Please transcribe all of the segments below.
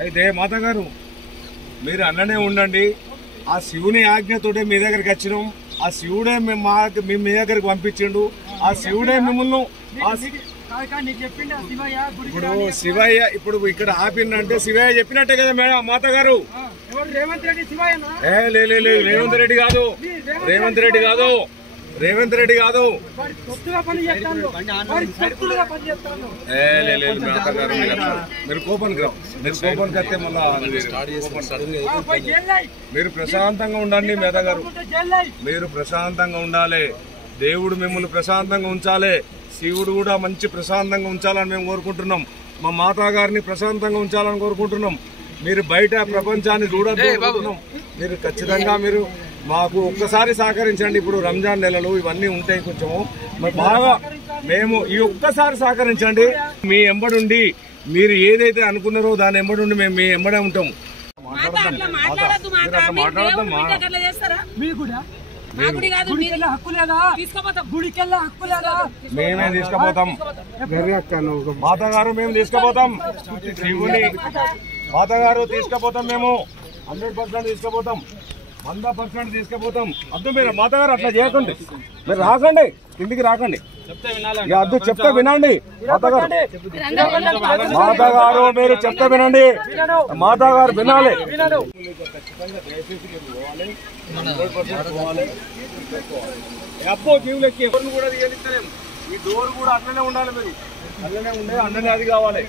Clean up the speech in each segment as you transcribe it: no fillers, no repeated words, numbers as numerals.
అయితే మాతగారు మీరు అన్ననే ఉండండి. ఆ శివుని ఆజ్ఞతోటే మీ దగ్గరికి వచ్చినాం. ఆ శివుడే మీ దగ్గరికి పంపించిండు. ఆ శివుడే మిమ్మల్ని ఇప్పుడు శివయ్య ఇప్పుడు ఇక్కడ ఆపిందంటే శివయ్య చెప్పినట్టే కదా మేడం మాతగారు. రేవంత్ రెడ్డి కాదు, రేవంత్ రెడ్డి కాదు, రేవంత్ రెడ్డి కాదు. మీరు కోపానికి రావు, మీరు కోపానికి వస్తే మళ్ళా మీరు ప్రశాంతంగా ఉండండి మేధ గారు. మీరు ప్రశాంతంగా ఉండాలి. దేవుడు మిమ్మల్ని ప్రశాంతంగా ఉంచాలి. శివుడు కూడా మంచి ప్రశాంతంగా ఉంచాలని మేము కోరుకుంటున్నాం. మా మాతా గారిని ప్రశాంతంగా ఉంచాలని కోరుకుంటున్నాం. మీరు బయట ప్రపంచాన్ని చూడొద్దుకుంటున్నాం. మీరు ఖచ్చితంగా మీరు మాకు ఒక్కసారి సహకరించండి. ఇప్పుడు రంజాన్ నెలలు ఇవన్నీ ఉంటాయి, కొంచెం బాగా మేము ఈ ఒక్కసారి సహకరించండి. మీ ఎంబడుండి మీరు ఏదైతే అనుకున్నారో దాని ఎంబడుండి మేము మీ ఎంబడే ఉంటాము. మేమే తీసుకుపోతాం మాతా గారు, మేము తీసుకుపోతాం శివుని. మాతా గారు తీసుకుపోతాం, మేము 100% తీసుకుపోతాం, 100% తీసుకుపోతాం. అద్దు మీరు మాతా గారు అట్లా చేయకండి, మీరు రాకండి, కిందికి రాకండి. అద్దు చెప్తే వినండి మాతా గారు. మాతా గారు మీరు చెప్తే వినండి, మాతా గారు వినాలి. అప్పో జీవులకి ఎవరిని కూడా తీయనిస్తలేము. ఈ డోర్ కూడా అట్లనే ఉండాలి, మీరు అట్లనే ఉండే అన్ననే అది కావాలి.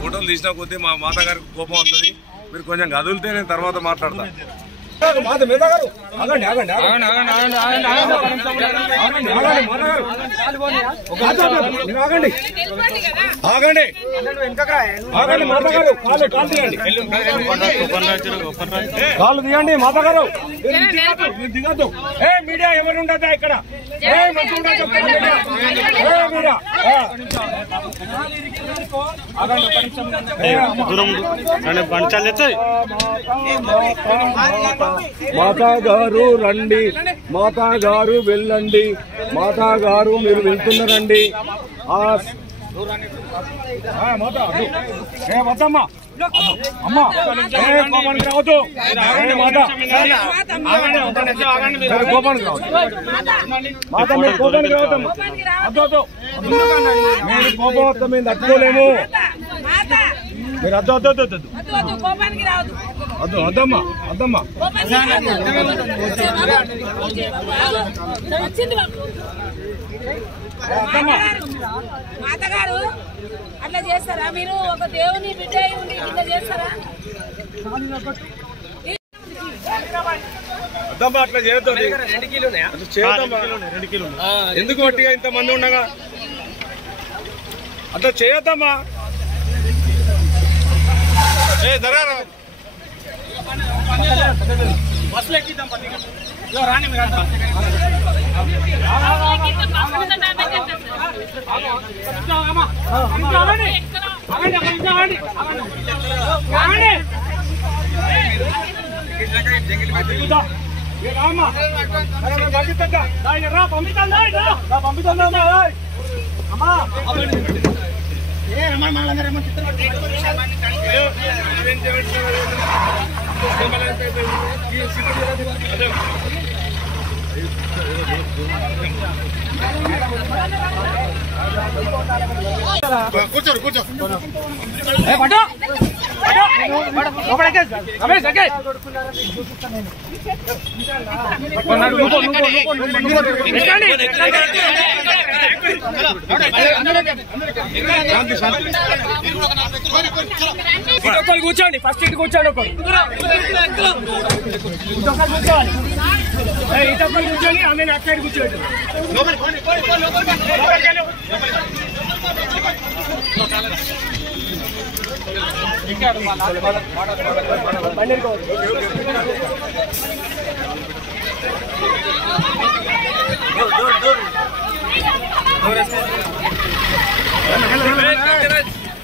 ఫోటోలు తీసినా కొద్దీ మా మాతా గారికి కోపం వస్తుంది. మీరు కొంచెం కదిలితే నేను తర్వాత మాట్లాడతా. ఆగండి ఆగండి ఆగండి కాళ్ళు తీయండి మాతా గారు, దిగద్దు. మీడియా ఎవరు ఉండదా ఇక్కడ? మాతా గారు రండి, మాతా గారు వెళ్ళండి, మాతా గారు మీరు వెళ్తున్నారండి. వద్దమ్మా అమ్మా కోపానికి రావద్దు, మాత కోపానికి రావద్దు, మాత మీరు కోపానికి రావద్దమ్మా. అద్దు మీరు కోపం వద్ద మేము తట్టుకోలేము. మీరు అద్దు అద్దు అద్దు అద్దు అద్దు వద్దమ్మా వద్దమ్మా. మాతగారు అట్లా చేస్తారా? మీరు ఒక దేవుని బిడ్డ ఉండి ఇట్లా చేస్తారా? అద్దమ్మా అట్లా చేయొద్దు, ఎందుకు వట్టిగా ఇంతమంది ఉండగా అట్లా చేయొద్దమ్మా. బస్సులు ఎక్కిద్దాం రాని కూర్చోరు కూర్చో కూర్చోండి. ఫస్ట్ ఇటు కూర్చోండి, ఒకరు కూర్చోవాలి. ఇటు కూర్చొని ఆమె అటు సైడ్ కూర్చోండి.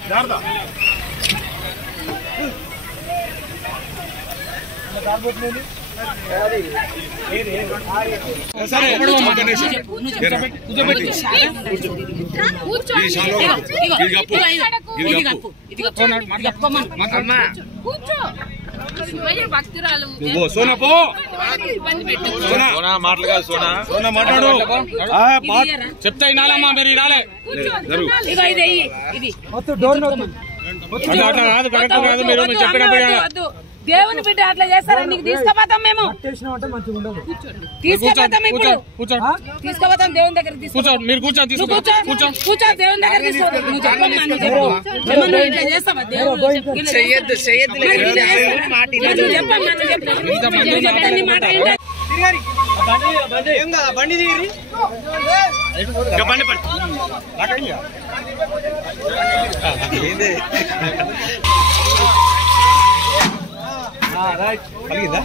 జాగ్రత్త చెప్తా వినాలమ్మా, మీరు వినాలే. దేవుని బిడ్డ అట్లా చేస్తారని నీకు తీసుకుపోతాం మేము, తీసుకుపోతాం. ఇప్పుడు తీసుకుపోతాం దేవుని దగ్గర. మీరు కూర్చో, కూర్చో దేవుని దగ్గర చెప్పమ్మా, ఇట్లా చేస్తావా? దేవుడు చెప్తాను మాట బండి దిగి బండి పడి కలిగిందా?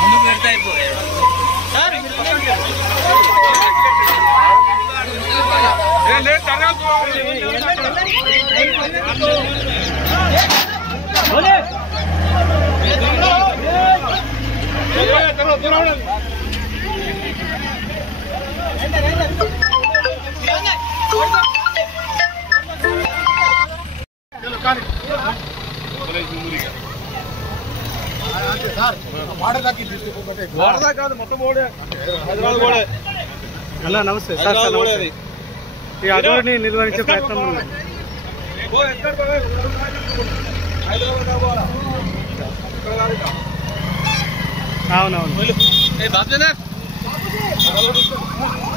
ముందు పెడతా అయిపోయి అలా నమస్తే సార్. ఈ అగౌరని నిర్వహించే ప్రయత్నం ఉంది. అవునవును.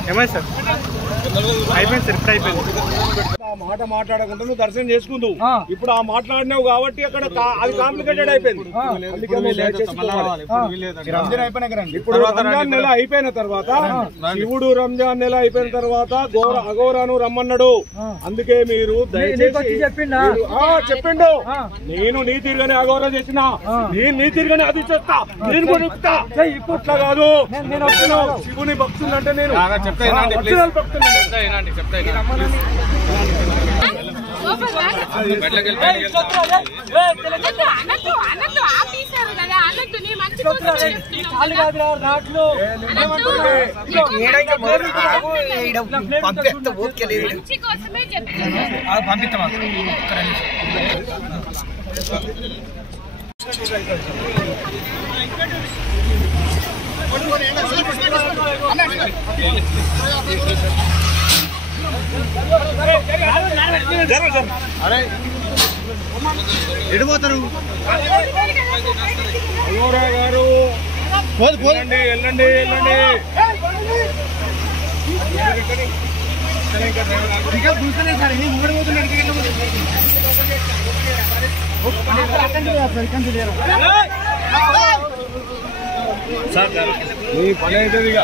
ఏమైంది సార్? అయిపోయింది సార్, ఇప్పుడు అయిపోయింది. ఆ మాట మాట్లాడకుండా నువ్వు దర్శనం చేసుకుందావు. ఇప్పుడు ఆ మాట్లాడినావు కాబట్టి అక్కడ అది కాంప్లికేటెడ్ అయిపోయింది. ఇప్పుడు రంజాన్ నెల అయిపోయిన తర్వాత, శివుడు రంజాన్ నెల అయిపోయిన తర్వాత అఘోరాను రమ్మన్నాడు. అందుకే మీరు దయచేసి చెప్పిండు, నేను నీ తీరుగానే అఘోరా చేసిన, నేను నీ తీరుగానే అది చేస్తా, నేను కూడా ఇట్లా కాదు. శివుని భక్తులు అంటే నేను పంపిస్తామా? ఎడిపోతారు అఘోరా గారు, వెళ్ళండి వెళ్ళండి వెళ్ళండి. నీ పని అవుతుంది ఇక.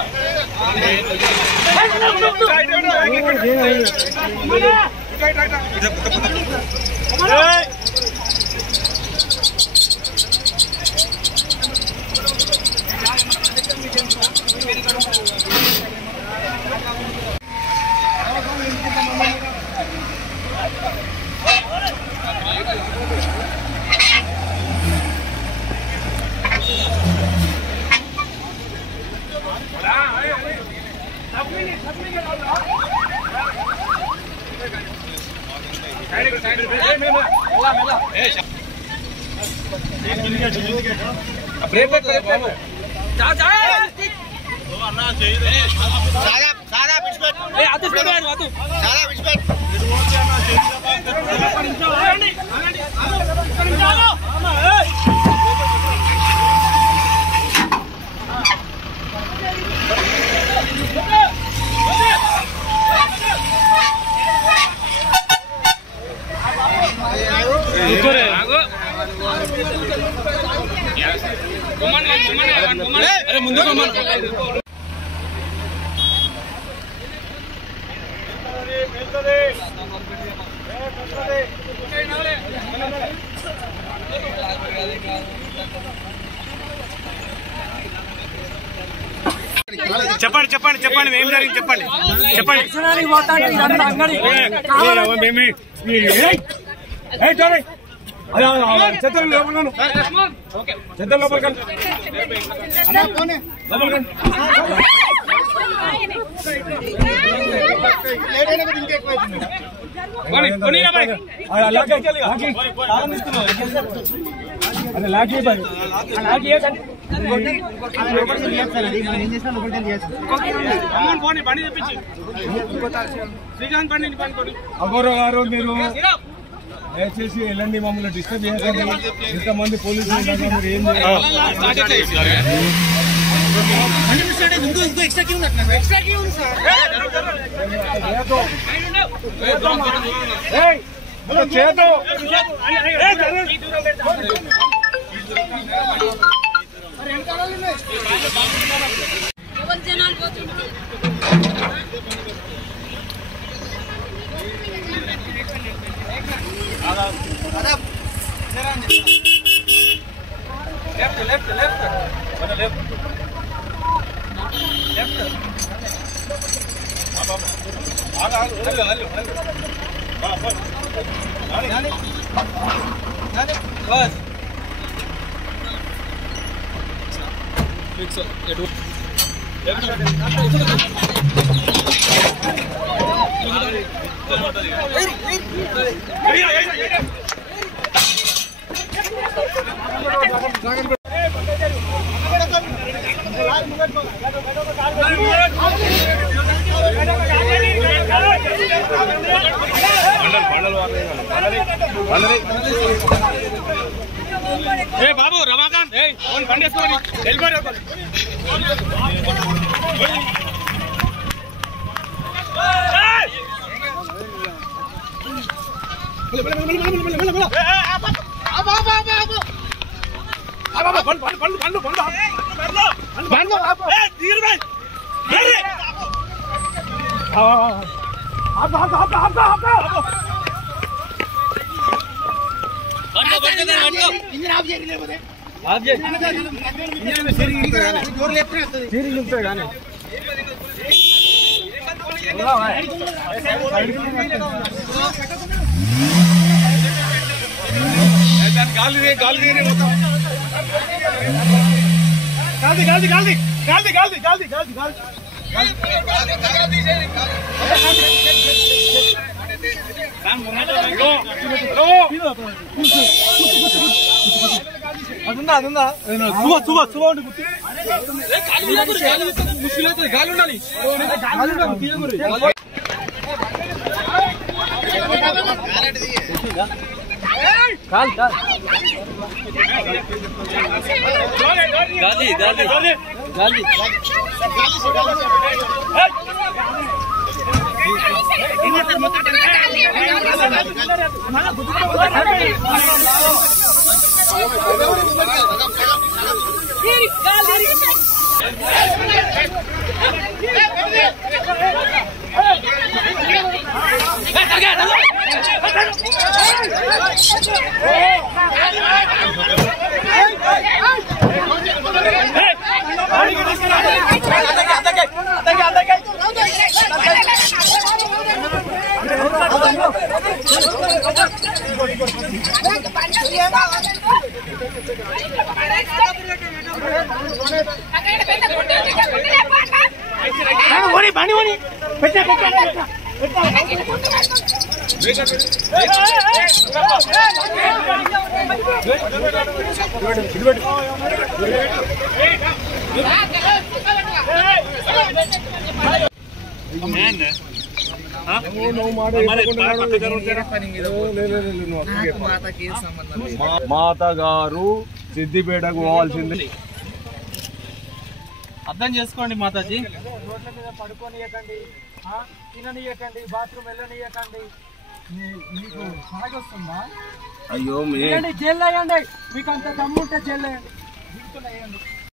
అరే ముందు చెప్పండి చెప్పండి చెప్పండి ఏం జరిగింది చెప్పండి చెప్పండి. అగౌరవ గారు మీరు దయచేసి వెళ్ళండి, మమ్మల్ని డిస్టర్బ్ చేయకండి. ఇంతమంది పోలీసులు ఉన్నారు, మీరు ఏం చేయదు. బాబు రమాకాంత్ బండి వేసుకోండి వెళ్ళిపోయారు. మాత గారు సిద్దిపేటకు పోవాల్సింది. అర్థం చేసుకోండి మాతాజీ. రోడ్ల మీద పడుకోనియకండి, తిననీయకండి, బాత్రూమ్ వెళ్ళనీయకండి. మీకు సాగొస్తుందా? అయ్యో జైల్లో వేయండి, మీకు అంత దమ్ముంటే జైల్లో వేయండి.